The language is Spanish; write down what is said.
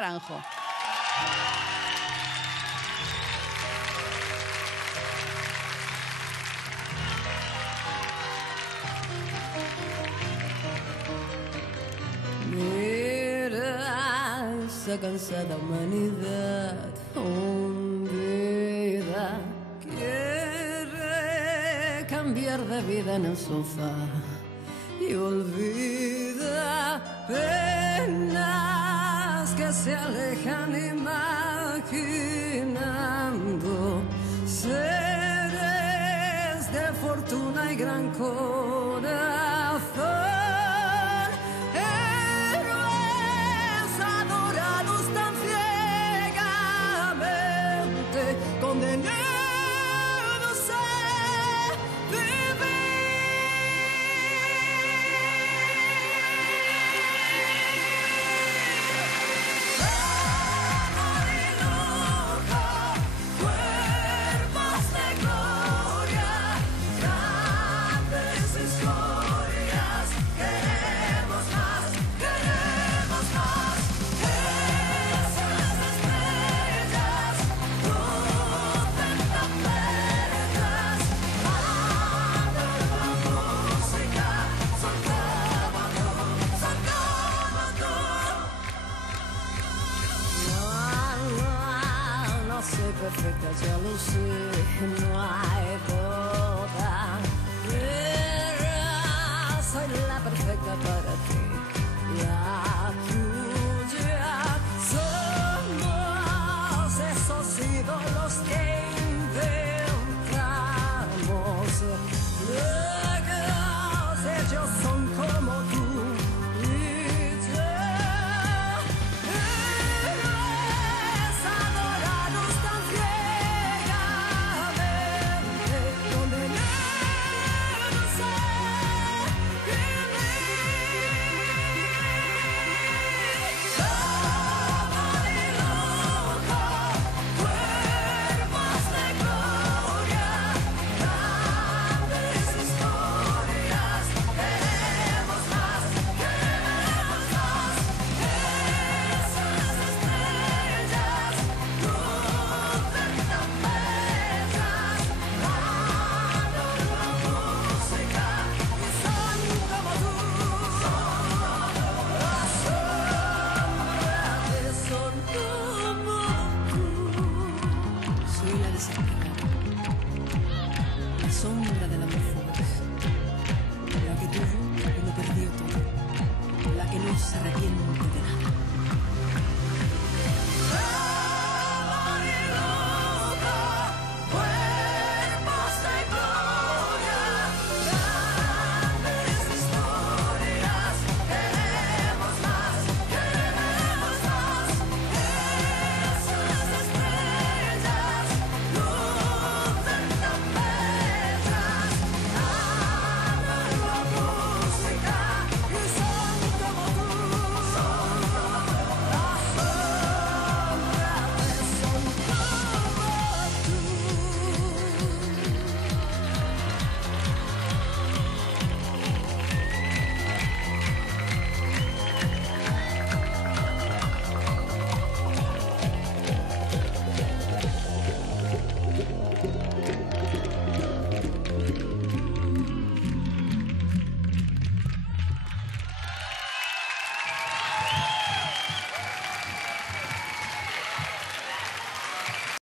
Naranjo. Mira esa cansada humanidad hundida, quiere cambiar de vida en el sofá y olvida penas que se alejan imaginando seres de fortuna y gran corazón. Condenados a vivir. Amor y lujo, cuerpos de gloria, grandes historias. Queremos más, queremos más. Esas estrellas soy perfecta, ya lo sé, no hay boda, pero soy la perfecta para ti, y aquí